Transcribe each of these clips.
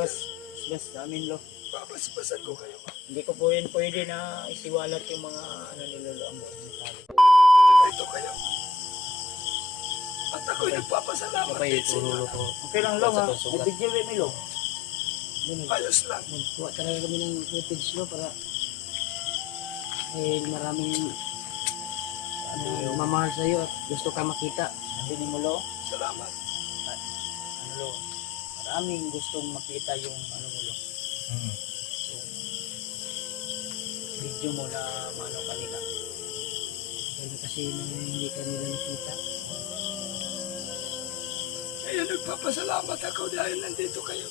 Bas namin lo. Babasbasan ko kayo. Hindi ko po yun pwede na isiwalat yung mga ano ni Lolo Ambo. Ito kayo. At ako'y nagpapasalamat din sa inyo. Okay lang lo ha. Nabigyan rin lo. Ayos lang. Nagkuha talaga kami ng footage no para maraming mamahal sa'yo at gusto ka makita. Sabi mo lo. Salamat. Ano lo. Maraming gustong makita yung ano mo lo. Yung video mo na mano kanila. Dahil kasi hindi ka nila nakita. Kaya nagpapasalamat ako dahil nandito kayo.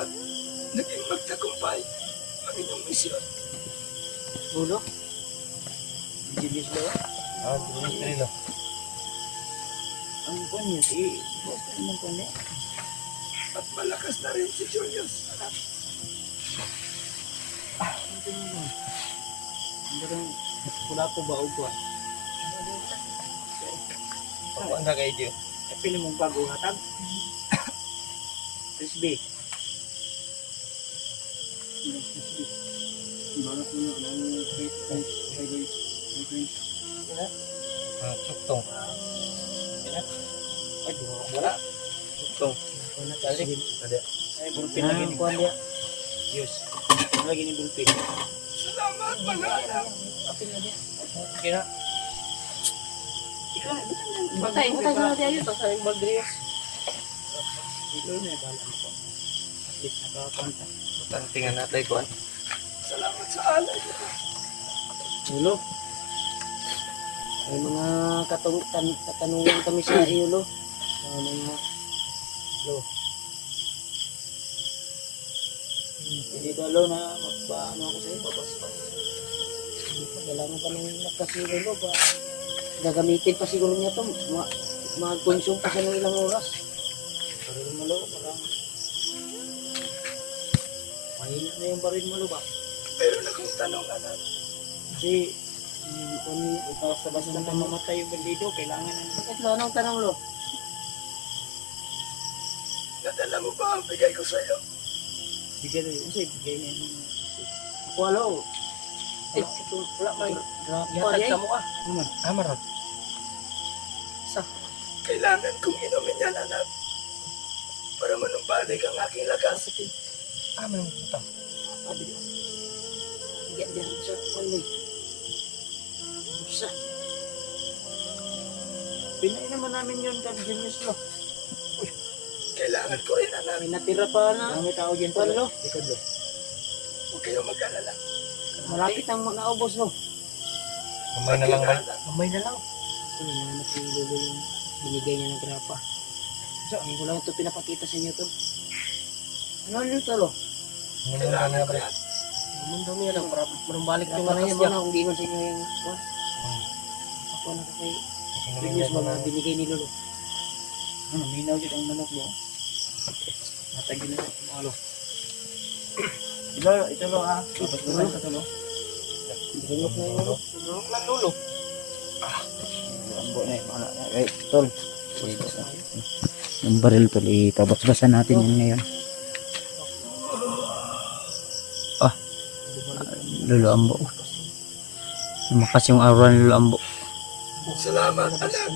At naging magtagumpay ang inyong misyon. Ulo? Jibis lo. Dito lo. Ang po niya si Basta naman po niya. At malakas na rin si Julius. Anak. Ito mo. Ang wala po ba o ba? Ang gagay diyo. Pili mong bago hatag. Crispy. Suktong. Ay, wala. Suktong. Ada. Ay, bulpin lagi ni Kuan dia. Yes. Lagi ni bulpin. Salamat mga anak. Okay na. Ikaw na. Batay na natin ayun. Basta yung bagrios. Ikaw na. Bala mo ko. At least nakakanta. Tantingan natin ko. Salamat sa alay. Ulo? May mga katanungan kami sa iyo, Lo. Mga Hindi dalo na magpaano ako sa'yo. Papaspas. kailangan pa ng lakas ni Lolo ba? Gagamitin pa siguro niya ito. Mag-consume pa siya ng ilang oras. Baril mo lo. Parang mahina na yung baril mo lo ba? Meron akong tanong anak. Kasi kung basta na mamatay yung bandido, kailangan ng Bakit Lo? Anong tanong, Lo? Nadala mo ba ang bigay ko sa iyo? bigay rin. Kasi bigay niya yung Ako, Lo. Ito, wala may ihatag sa mukha. Amarot. Kailangan kong inumin yan anak. Para manumbalik ang aking lakas. Amarot ito. Diyan sa kulay. Sa Pinain naman namin yun kag Genius lo. Kailangan ko rin anak. may natira pa na. Ang may tao dyan Kuan, Lo. Likod lo. Huwag kayong mag-alala. Malapit ang naubos, Lo. Kamay na lang ba? Kamay na lang. Ito, hinahanap si Lolo yung binigay niya ng grapa. So, ko lang ito pinapakita sa inyo to. Ano ito, Lo? Kailangan ko yan. Mundo mo yan, para marumbalik Yung yung lakas lakas niya. niya. Kung giingon sa inyo yung... Ako na kay Genius mga binigay ni Lolo. Minaw dyan ang manok mo. Matagin na mga lo. Ito lo ha. Tapos naman sa tulo. Binok na yung Lolo. Tulog na tulo. Ambo na yung mga tol. Yung baril tol, ipabasbasan natin yan ngayon. Lolo Ambo. Lumakas yung aura ni Lolo Ambo. Salamat anak.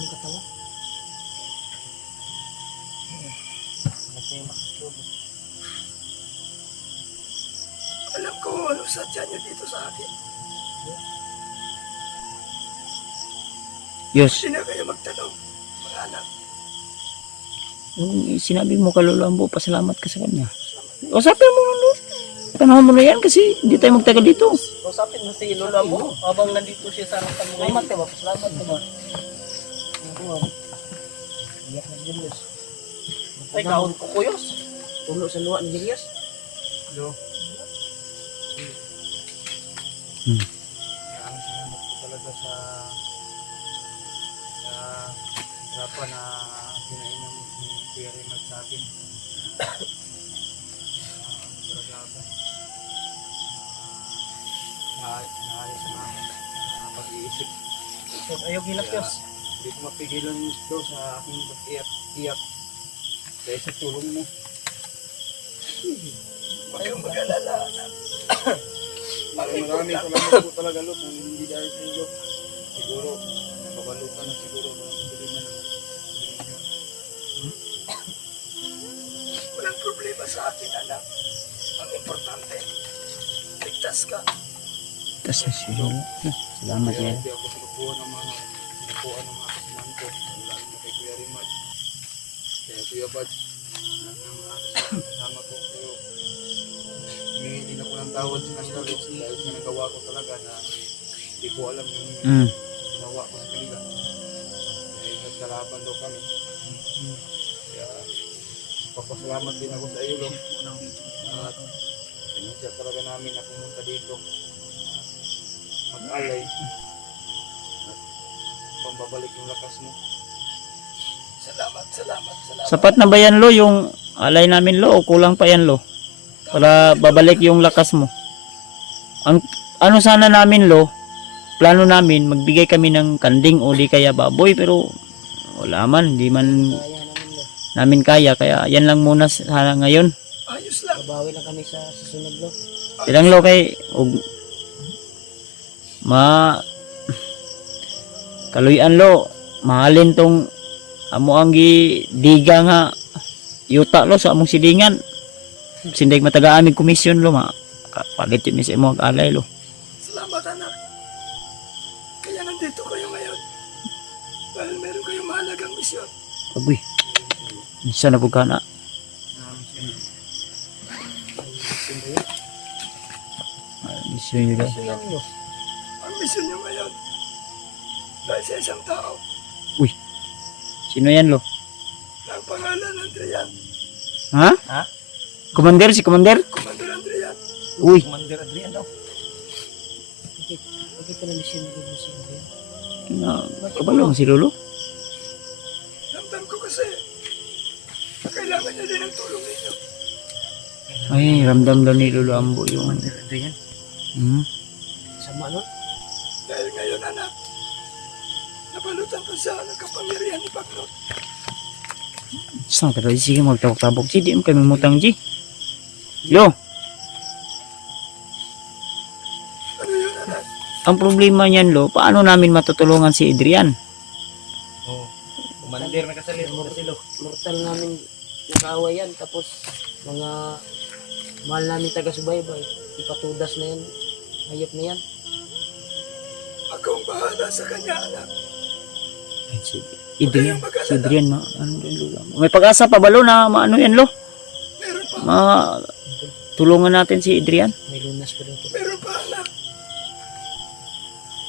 Alam ko ano sadya niyo dito sa akin. Diyos, Hindi na kayo magtanong, mga anak. yung sinabi mo kay Lolo Ambo, pasalamat ka sa kanya. Usapin mo Lolo. Panahon mo na yan kasi hindi tayo magtagal dito. Usapin mo si Lola mo habang nandito siya sa harap mo. Salamat ka ba? Salamat ka ba? Iyak ng Genius. Ay, kaon ko kuyos. Puno sa luwa ni Genius. Maraming salamat po talaga sa harapan na pinainom ni Kuya Raymond sa akin. Talaga ako. Naayos na pag-iisip. Ayaw gilapyos. Hindi ko mapigilan ito sa aking pag-iyak. Dahil sa tulong mo. Huwag kang mag-alala, anak. Ang Maraming importante, salamat po talaga, Lo. Kung hindi dahil sa inyo, siguro, nababalutan na siguro kung hindi man walang problema sa akin, anak. Ang importante, ligtas ka. Tas na siya. Salamat kaya yan. hindi ako sinupuan ng mga kasamahan ko. Lalo na kay Kuya Rimad. Kaya Kuya Bad, lahat ng mga kasama ko. Pero, humingi din ako ng tawad sa kanila, Lo. Dahil sa nagawa ko talaga na hindi ko alam yung Mm. ginawa ko sa kanila. Dahil nagkalaban daw kami. Kaya, papasalamat din ako sa iyo, Lo. At pinasya talaga namin na pumunta dito. Mag-alay. At pambabalik yung lakas mo. Salamat. Sapat na ba yan, Lo, yung alay namin, Lo, o kulang pa yan, Lo? Para babalik yung lakas mo. Ang ano sana namin, Lo, plano namin, magbigay kami ng kanding o di kaya baboy, pero wala man, hindi man Kaya namin Lo. namin kaya, kaya yan lang muna sa ngayon. Ayos lang. Babawi lang kami sa susunod Lo. Ilang, Lo, kay kaluyan, Lo, mahalin tong amo ang diga nga yuta, Lo, sa among sidingan. Sinday matagaan aming komisyon, Lo, palit yun sa imo alay, Lo. Salamat, anak. Kaya nandito kayo ngayon. Dahil meron kayong mahalagang misyon. Agoy, isa na po ka na. Misyon yun, guys. Yan Lo. Ang misyon nyo ngayon. Dahil sa isang tao Sino yan, Lo? na ang pangalan Andrian. Ha? Ha? Commander, si Commander? Commander Andrian. Uy, Commander Adrian daw. Bakit ko na mission ko si Adrian? kabalo mo si Lolo? Ramdam ko kasi na kailangan niya din ng tulong ninyo. Ay, ramdam daw ni Lolo Ambo yung... Commander Adrian. Sama nun? Dahil ngayon, anak, nabalutan ko siya ng kapangyarihan ni Bagnot. Saan ka daw? Sige, magtabok-tabok. Si, di mo kami mutang, G. Lo, Ano yun, anak? ang problema niyan, Lo, paano namin matutulungan si Adrian? Oh. Commander na kasalit mo kasi, Lo. Mortal namin nakaaway yan. Tapos mga mahal namin taga-subaybay. Ipatudas na yan. Hayop na yan. Akong bahala sa kanya, anak. Ay, si Adrian, si Adrian, ano din, Lolo? May pag-asa pa ba, Lo, na maano yan, Lo? Meron pa, Tulungan natin si Adrian. May lunas pa dito. meron pa, anak.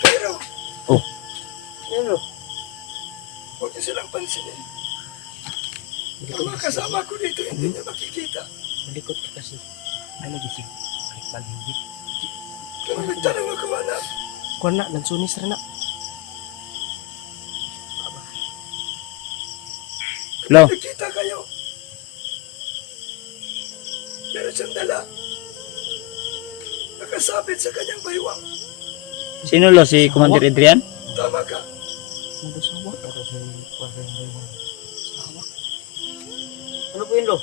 Pero, Yan Lo. huwag niyo silang pansinin. Malikot Ang mga kasama ko dito, hindi niya makikita. Malikot ka kasi. Ano gising? Kahit balingit. Pero may tanong ako, anak. Kuwan na, nagsunis na na. Lo, Nakita kayo. Meron siyang dala. Nakasabit sa kanyang baywang. sino, Lo? Si Commander Adrian? Tama ka. Nagasawa. Ano po yun Lo?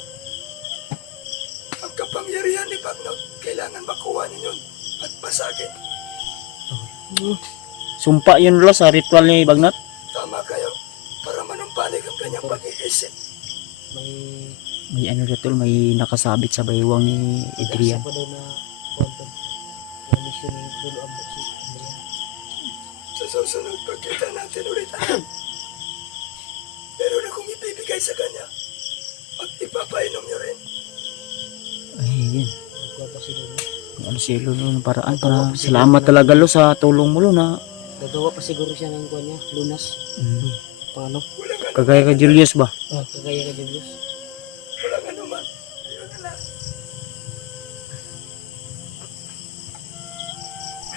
Ang kapangyarihan ni Bagnot, kailangan makuha ninyo at basagin. Sumpa yun, Lo, sa ritual ni Bagnat. Tama kayo. Para manumbalik ang kanyang pag-iisip. May May ano ritual, may nakasabit sa baywang ni Adrian. isa pa daw na quantum. Yung mission ni Lolo Ambo si Adrian. Sa susunod, pagkita natin ulit, anak. Meron akong ibibigay sa kanya. At ipapainom niyo rin. Ay, yun. Kuha pa si Lolo. Ano si Lolo ng paraan para salamat talaga, Lo, sa tulong mo, Lo, na Gagawa pa siguro siya ng kuha niya. Lunas. Paano? Walang ano, kagaya ka Julius ba? Kagaya ka Julius. walang anuman. Ayun na lang.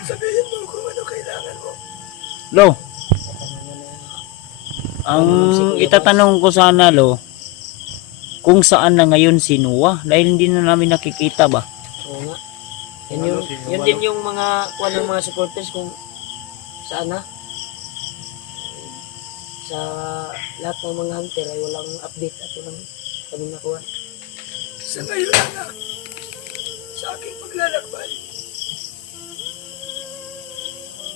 Sabihin mo kung ano kailangan mo. Lo, Ano na ang itatanong ko sana, Lo, kung saan na ngayon si Noah dahil hindi na namin nakikita ba? Oo nga. Yun din yung mga kuha ng mga supporters kung saan na. Sa lahat ng mga hunter ay walang update at walang kami nakuha. Sa ngayon, anak, sa aking paglalakbay,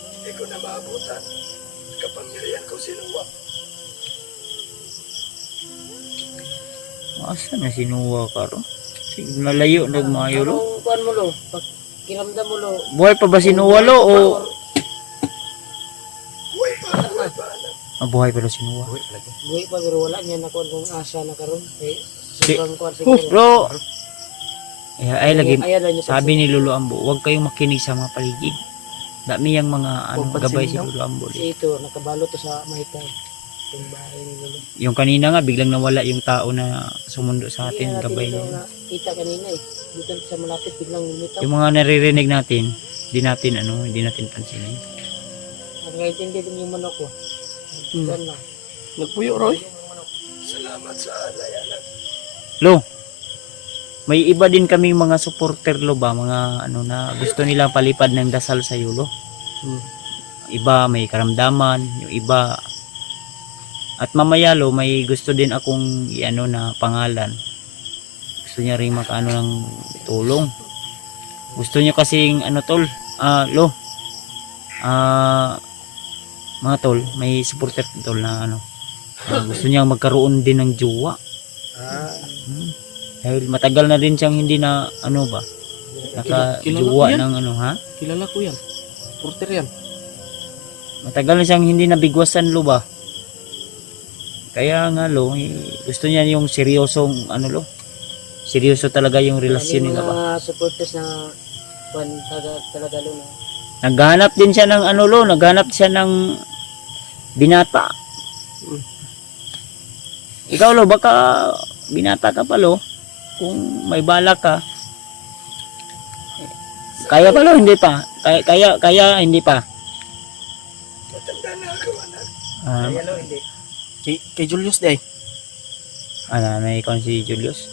hindi ko na maabutan ang kapangyarihan ko sinuwa. Asa na sinuwa ka ro? Sige, malayo nagmayo lo. Anong kuan mo lo? Pag kiramdam mo lo. Buhay pa ba sinuwa lo o Buhay pa, anak. buhay pa lo sinuwa? Buhay pa pero wala niya na kuan kung asa na karon. Eh, sobrang kuan siguro. Bro. Ay lagi Ayan lang niya sabi ni Lolo Ambo, huwag kayong makinig sa mga paligid. Dami yang mga ano Huwag gabay si pansinin Lolo Ambo. kasi ito nakabalo to sa mahitay. Yung bahay ni Lolo. Yung kanina nga biglang nawala yung tao na sumundo sa Hindi atin natin gabay ito niya. nakita kanina eh. Dito sa malapit biglang lumitaw. Yung mga naririnig natin, hindi natin pansinin. Nakaintindi din yung manok ko. Kuan na. Nagpuyo, Roy. Salamat sa alay, anak. Lo, may iba din kaming mga supporter lo ba, mga ano na gusto nilang palipad ng dasal sa iyo lo. Iba may karamdaman, yung iba at mamaya lo may gusto din akong iano na pangalan. Gusto niya ring makaano ng tulong. Gusto niya kasing ano tol, lo. Mga tol, may supporter tol na ano. Gusto niya magkaroon din ng jowa. Dahil matagal na din siyang hindi na ano ba, naka-jowa ng ano ha. Kilala ko yan. Porter yan. Matagal na siyang hindi nabigwasan lo ba. Kaya nga lo, gusto niya yung seryosong ano lo. Seryoso talaga yung relasyon nila ba. Mga supporters na kuan talaga lo na. Naghanap din siya ng ano lo, naghanap siya ng binata. Ikaw lo, baka binata ka pa lo. Kung may balak ka. Kaya pa lo, hindi pa. Kaya hindi pa. Matanda na ako, anak. Hindi. Kay Julius day. Ano, may ikon si Julius?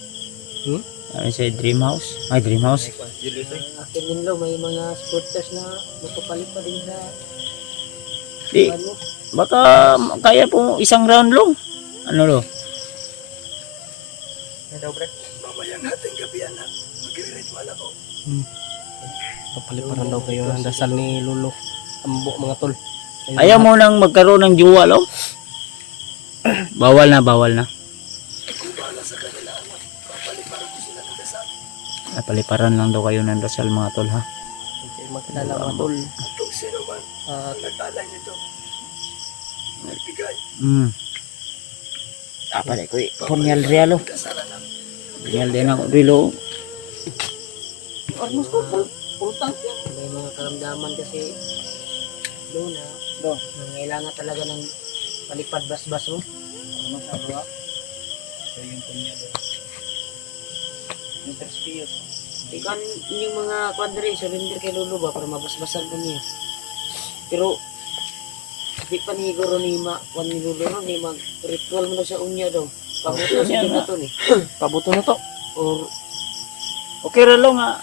Ano si Dream House? Ay, Dream House. Akin din lo, may mga supporters na magpapalit pa din sa Di, ano. baka kaya po isang round lo. Ano lo? Mamayang hating gabi, anak. Magre-ritual ako. Papaliparan daw kayo ng dasal ni Lolo Ambo, mga tol. Ayaw mo nang magkaroon ng jowa lo? Bawal na. Kung bahala sa kanila, anak. Papaliparan ko sila ng dasal. Napaliparan lang daw kayo ng dasal mga tol ha. Okay, makilala mga tol. At kung sino man ang nag-alay nito, nagbigay, Apa ko punyal realo. kasalan na. Punyal din ako rilo. May mga karamdaman kasi lo na. Nangailangan talaga ng palipad bas-bas mo. Ikan yung mga kwadre, surrender kay Lolo ba para mabasbasan ko niya. Pero di pa ni Goro ni kwan ni Lolo no, ni mag ritual mo na sa unya daw. Pabuto sa Yan, na to ni. Pabuto na to. Or Okay relo nga.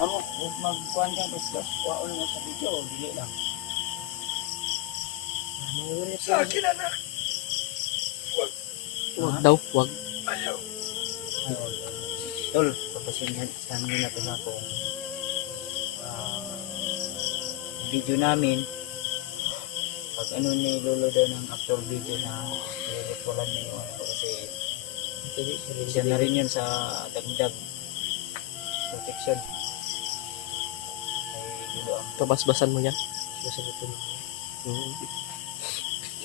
Amo magkuan ka bas kuan mo sa video o dili lang. ano yun Sa akin, anak. Wag daw, wag. Ayaw. Tol, papasinhan sa amin na to na ko. Video namin pag ano ni Lolo daw ng after video na i-recordan niya yung ano ko kasi isa na rin yun sa dagdag protection ay Lolo ang Pabasbasan mo yan. masagutin mo.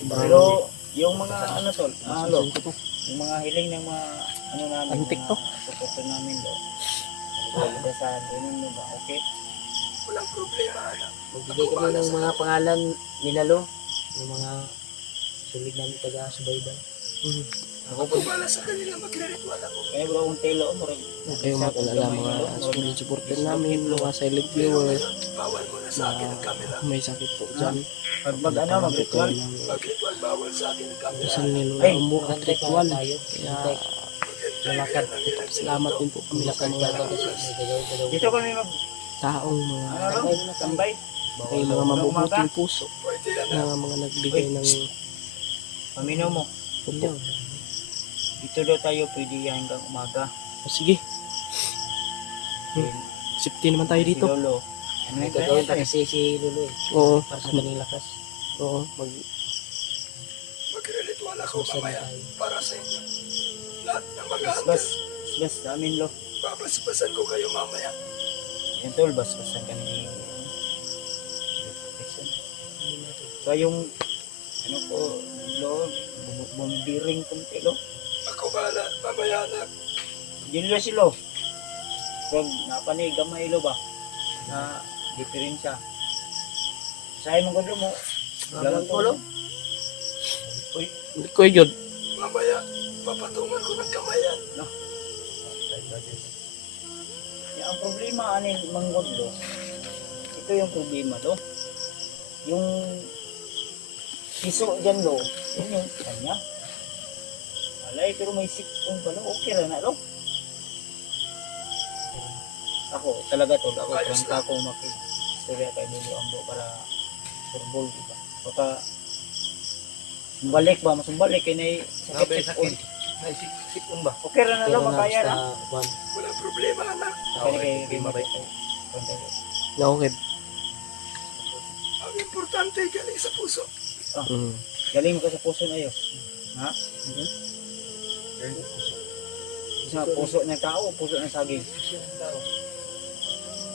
pero yung mga ano tol yung mga hiling ng mga ano namin Antik mga to. suporto namin do pagkakita sa ganun mo ba okay Walang problema, anak. Magbigay kami ng mga pangalan nila lo, yung mga sulig namin taga-subaybay. Kung bahala sa kanila, magre-ritual ako. kaya bro kung telo mo rin Kayo makilala mga solid supporter namin, mga silent viewer Bawal mo na sa akin ang camera. may sakit po dyan. pag ano mag-ritual Mag-ritual, bawal sa akin ang camera. Dasal ni Lolo Ay, Ambo at Antay pa ritual. tayo. Kaya Antay. lalakad. Salamat din po kami sa mga dito kami mag taong mga ano tambay ay mga mabubuting puso Pwede yan, na mga nagbigay ng paminaw mo puto. dito daw tayo pwede hanggang umaga O, sige. Safety naman tayo Si dito. Lolo. Ano May yung gagawin pa kaya kasi si Lolo eh. Oo. Para sa kanyang lakas. Oo. Magre-ritual ako mamaya para sa inyo. Lahat ng mga Bas, bas, namin lo. babasbasan ko kayo mamaya. Yan tol, bas, basan ka ni... So yung, ano po, lo, bumbiring kunti lo. Ako bahala mamaya na. Diyan lo si lo. Pag napani, gamay lo ba? Na, diferensya. Sa'yo mong gulo mo. Gagang kulo. Uy, Hindi ko yun. Mamaya, papatungan ko ng kamayan. ang problema anin manggod lo. Ito yung problema lo. Yung piso dyan lo. Yun yung kanya. Alay, pero may sipon pa lo. Okay ra na lo. Ako, talaga to. Ako, Ayos prangka ako makistorya kay Lolo Ambo para surbol, diba? Baka balik ba? Masumbalik kay na Sabi, sakit sipon. Ay, sipon ba? Okay ra na Pero lo, na makaya na. basta ban. Walang problema, anak. Kaya kay mabait. Na okay. Ang importante, galing sa puso. Galing mo ka sa puso na yun. Ha? Sa puso ng tao, puso ng saging.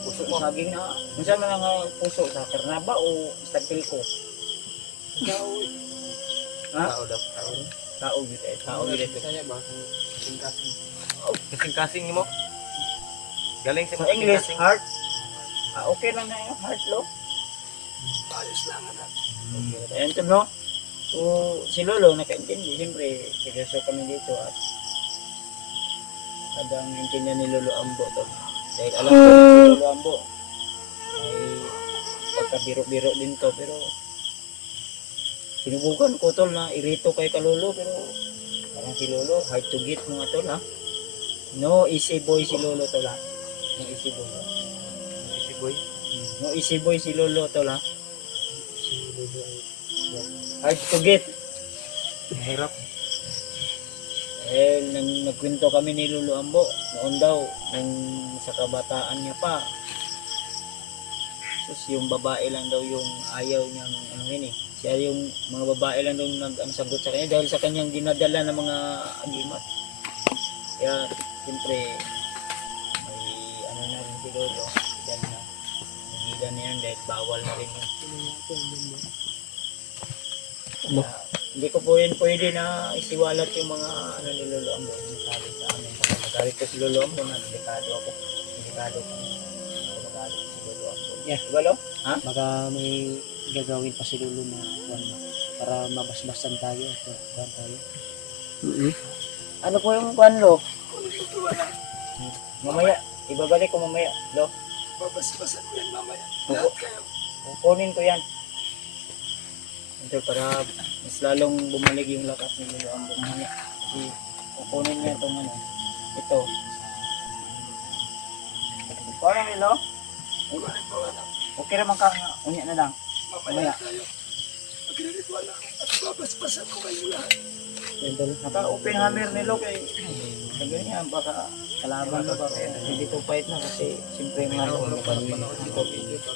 Puso ng saging na. Minsan man ang puso sa karnaba o sa pilko. Ha? Tao daw. Tao. Tao dito eh. Tao dito. Saya ba? Kasing-kasing. Kasing-kasing mo. Galing Sa English, heart. Okay lang na yung heart, lo. Ayos lang, anak. Ayan to, no? So, si Lolo, nakaintindi. Siyempre, seryoso kami dito at talagang intindihan ni Lolo Ambo to. Dahil alam ko na si Lolo Ambo may pagkabiro-biro din to, pero sinubukan ko tol na irito kay Kalolo, pero parang si Lolo, hard to get mga tol ha. No easy boy si Lolo tol ha. No easy boy. Si boy. No easy boy si Lolo tol ha. Hard to get. Mahirap. Nagkwento kami ni Lolo Ambo noon daw, nung sa kabataan niya pa. Tapos yung babae lang daw yung ayaw niyang ano yun eh. Siya yung mga babae lang daw nag-sagot sa kanya dahil sa kanyang dinadala ng mga agimat. Kaya siyempre may ano na rin si Lolo. Yan na. Nagilan na yan dahil bawal na rin yun. Kaya, hindi ko po yun pwede na isiwalat yung mga ano ni Lolo Ambo. Sabi sa amin. Nagalit ko si Lolo Ambo na delikado ako. Delikado ko. Nagalit ko si Lolo Ambo. Yeah. Diba lo? Ha? Baka may gagawin pa si Lolo na ban para mabasbasan tayo at ban tayo. Ano po yung kwan lo? Kung natutuwa na, Mamaya. Ibabalik ko mamaya. Lo. babasbasan mo yan mamaya. Lahat kayo. Kukunin ko yan. Ito para mas lalong bumalik yung lakas ni Lolo Ambo mamaya. Kasi kukunin niya itong ano. Ito. Parang nilo? Kumain po, anak. Okay naman ka nga. Unya na lang. Mamaya tayo. Magre-ritual ako at babasbasan ko kayo lahat. Naka-open hammer nilo kay sabi niya baka kalaban na ba kaya hindi ko fight na kasi siyempre nga Panood ko video pa.